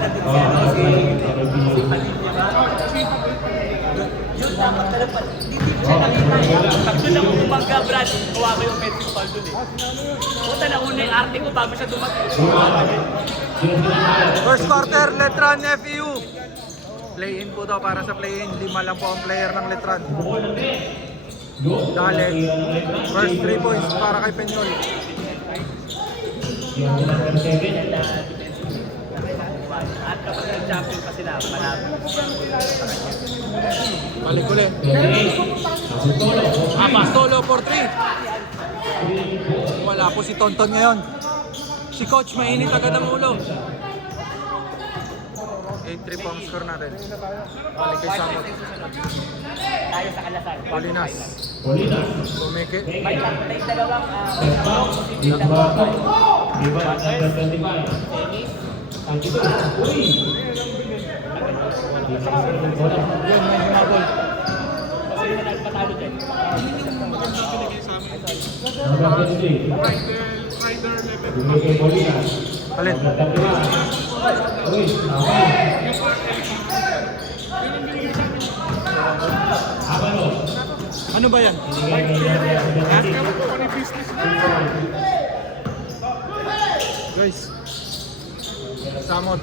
nandun si ano, si Palinya ba? Yun dapat talaga, hindi ko siya nakita eh. Pag doon ako bumangga, Brad, kawa ko yung metric foul doon eh. Puta na una yung arte ko bago siya dumating. First quarter, Letran FEU. Play-in po daw para sa play-in. 5 lang po ang player ng Letran. Dale. First 3 points para kay Peñol. At kapag nag-champion pa sila, malabo. Balik ulit. Pastolo for 3. Wala po si Tonton ngayon. Si Coach mainit agad ang ulo. 8-3 po ang score natin. Balik kay Samot. Tayo sa Kalasar. Polinas. Bumeke. May dalawang Yun, may humabol. Kasi wala patalo din. Alin? Ano ba yan? Guys, Samot.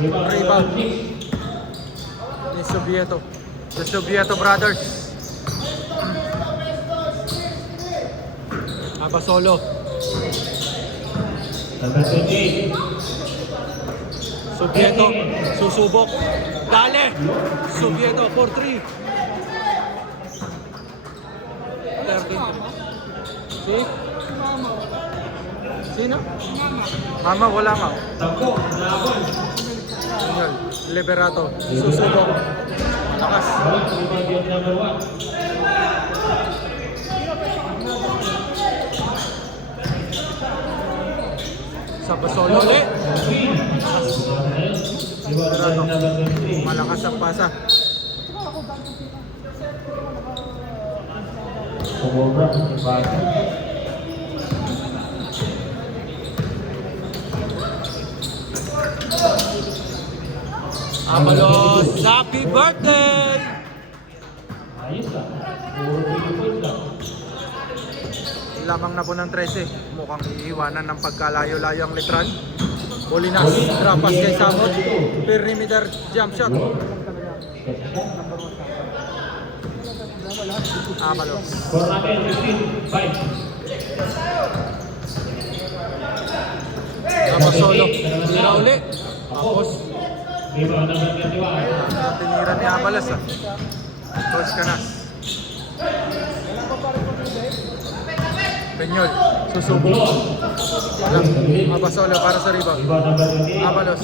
Rebound. Ni Sobieto. The Sobieto brothers. Abasolo. Sobieto. Susubok. Dale. Sobieto for 3. 13. Si? Sino? Mama, wala nga. Yun, Liberato. Susubok. Lakas. Sa Basolo ulit. Liberato. Malakas ang pasa. Amalos, happy birthday! Lamang na po ng 13. Mukhang iiwanan ng pagkalayo-layo ang Letran. Polinas, drapas kay Samot. Perimeter jump shot. Amalos. Abasolo. Tira uli. Tapos. Tinira ni Amalas ah. Coach Canas. Peñol. Susubok. Abasolo para sa rebound. Amalos.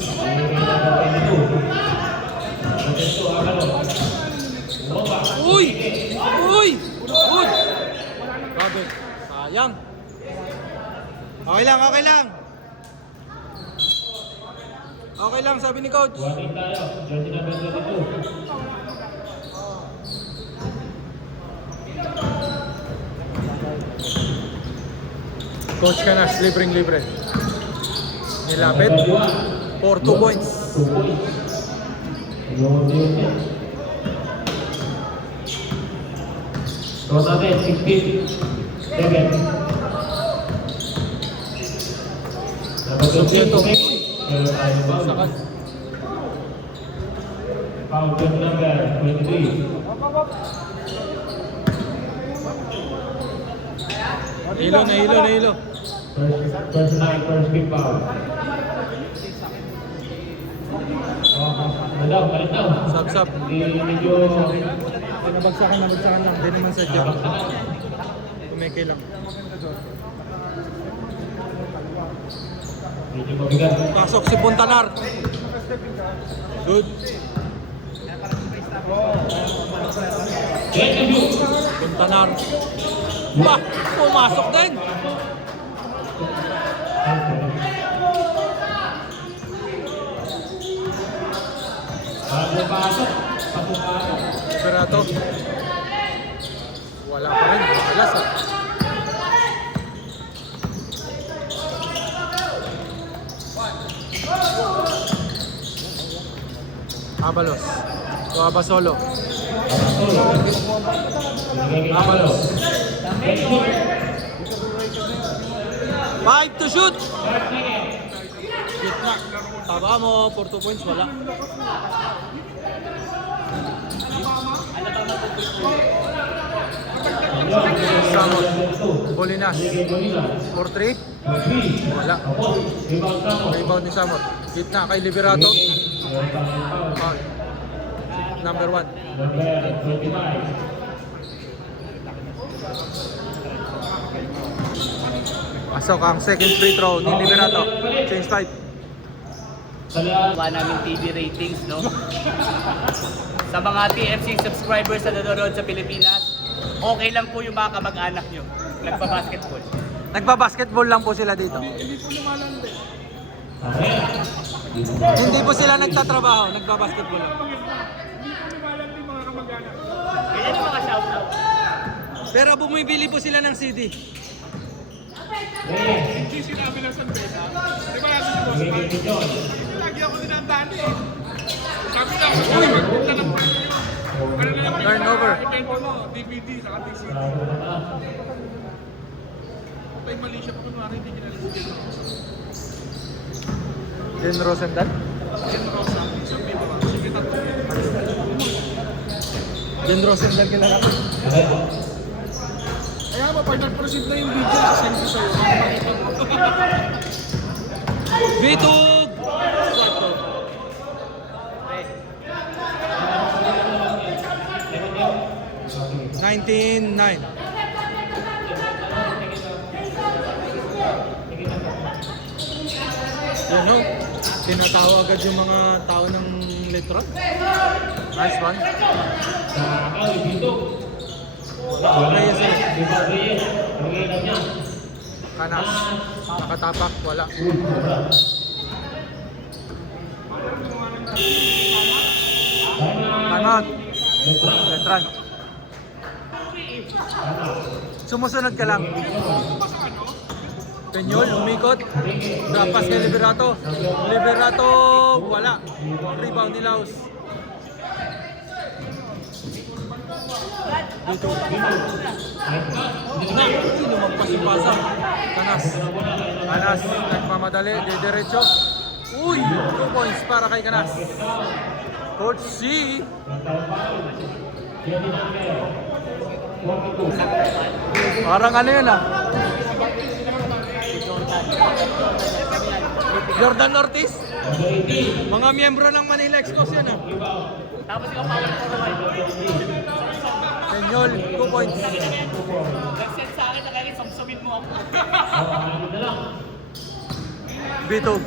Uy! Uy! Uy! Grabe. Sayang. Okay lang, okay lang. Okay lang, sabi ni Coach. Coach Canas, libreng-libre. Nilapit. For 2 points. Total 16, 7. Sobieto. Sakas. Foul number 23. Hilo na hilo, na hilo. First night, first kick foul. Balik daw. Sab-sab. Medyo Nabagsakan lang. Hindi naman sadya. Umeke lang. medyo mabigat. Pasok si Puntanar. Good. Puntanar. Ba! Pumasok din! Liberato. Wala pa rin. Alas ah. Abalos. So, Abasolo. Abalos. Abalos. 5 to shoot! Gitna. Taba mo, for 2 points, wala. Samot. Bolinas. For 3. Wala. Rebound ni Samot. Gitna kay Liberato. Foul. Number 1. Pasok ang second free throw ni Liberato. Change 5. Wala namin TV ratings, no? Sa mga TFC subscribers na nanonood sa Pilipinas, okay lang po yung mga kamag-anak nyo. Nagpa-basketball. Nagpa-basketball lang po sila dito. Hindi po sila nagtatrabaho, nagpa-basketball lang. Ganyan yung mga shoutout. Pero bumibili po sila ng CD. Hindi sinabi ng San Beda. Di ba yan si Boss Mike? Lagi ako dinandaan eh. Sabi lang, uy, magpunta ng ano na naman Turnover. evento mo, DVD, saka DCD. Patay mali siya pa kunwari, hindi kinalis siya. Jen Rosendal. Yan Rosa, isang video ba? Sige, tatlo. Jen Rosendal kilala ko. Kaya ba, pag nag-proceed na yung video, sasend ko sa'yo. Bitug! 19-9. Yan o, tinatawa agad yung mga tao ng Letron. Nice one. Reyes eh. Kanas. Nakatapak, wala. Time out. Letran. Sumusunod ka lang. Peñol, umikot. Dapas kay Liberato. Liberato, wala. Rebound ni Laos. Dito. Hindi lumagpas yung pasa. Kanas. Kanas, nagmamadali. Diretso. Uy! 2 points para kay Kanas. Coach C. Parang ano yun ah. Jordan Ortiz. Mga miyembro ng Manila Expos yan ah. Tapos yung power forward. Peñol, 2 points. Nag-send sa akin na kaya sumsumin mo ako. Bitog.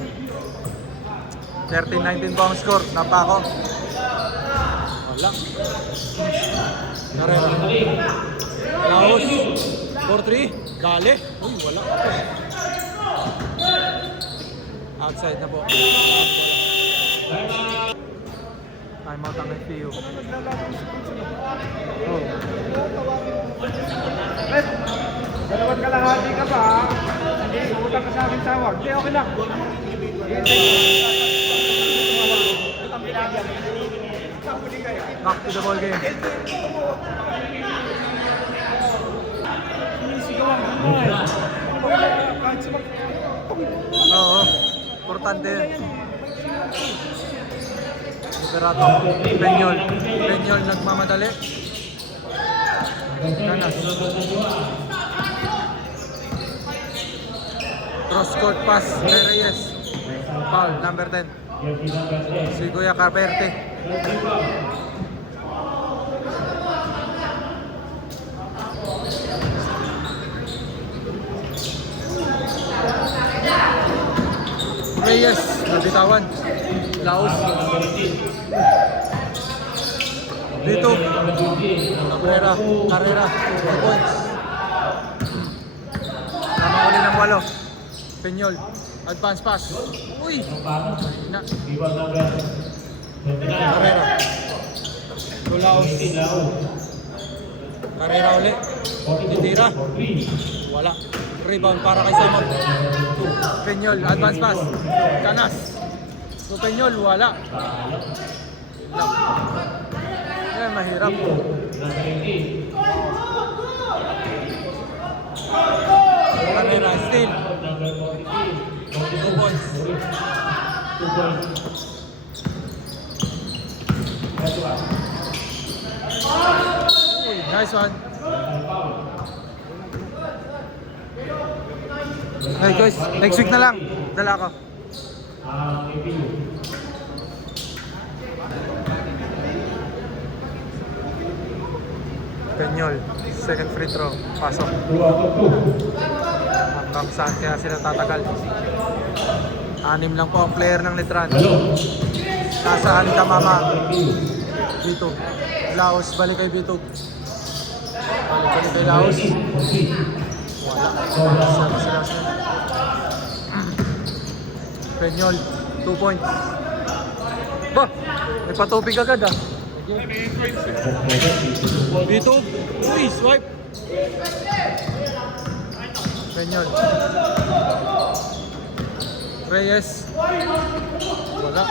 13-19 ba ang score? Napako. Wala. Carrera. Laos. 4-3. Dale. Uy, wala. Outside na po. Time out ang FPU. Oh. Dalawat kalahati ka pa, hindi, utang ka sa akin tawag. Hindi, okay lang. Back to the ball game. Sinisigawan mo eh. Kahit sa mag... Oo. Importante yun. Liberato. Peñol. Peñol nagmamadali. Kanas. Cross court pass kay Reyes. Foul, number 10. Si Kuya Caberte. Reyes, nabitawan. Laos. Dito. Carrera. 2 points. Tama uli ng 8. Peñol. Advance pass. Uy! Na. Carrera. Laos. Carrera uli. Titira. Wala. Rebound para kay Samot. Peñol. Advance pass. Kanas. So Peñol. Wala. lang. Yan, mahirap. Number 18. Carrera, steal. Number 43. 2 points. 2 points. That's one. Uy, nice one. Foul. Hey guys, next week na lang. Dala ko. APU. Peñol, second free throw. Pasok. 2 out of 2. Hanggang saan kaya sila tatagal? 6 lang po ang player ng Letran. Hello. Nasaan ka mama? APU. Dito. Laos, balik kay Bito. Balik kay Laos. Wala. Sila. Peñol, 2 points. Ba, may patubig agad ah. May points eh. Bito, uy, swipe. Peñol. Reyes. Wala.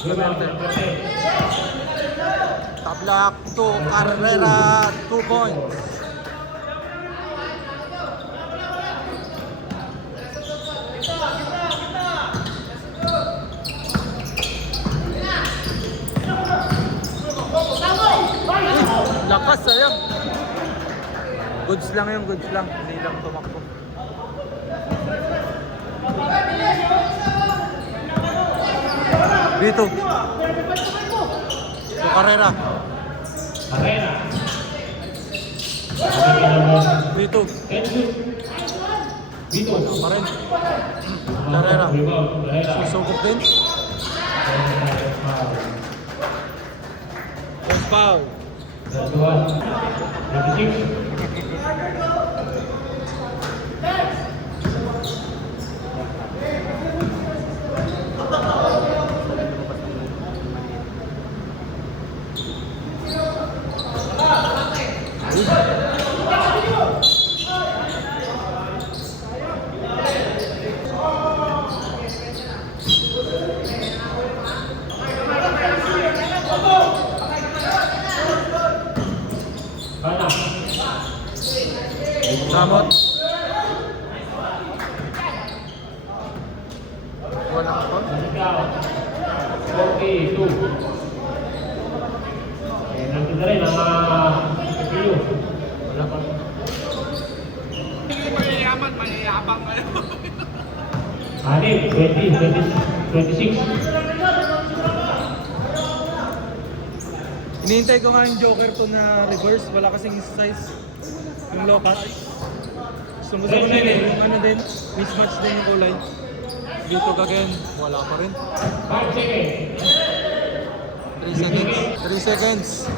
Clemente. Tablak to Carrera, 2 points. Lakas, sayang. Goods lang yung goods lang. Hindi lang tumakbo. Dito. To Carrera. Carrera. Dito. Dito. Pa rin. Carrera. Rebound. Carrera. Susugod din. First foul. That's one. 26. Samot. Walang ako. 42. Nandun na rin ang APU. Wala pa. Hindi mayayaman, mayayabang kayo. 26. Hinihintay ko nga yung Joker to na reverse. Wala kasing size. Yung low cut. Gusto ko na yun eh. Yung ano din. Mismatch din yung kulay. Dito again. Wala pa rin. 5 seconds. 3 seconds. 3 seconds.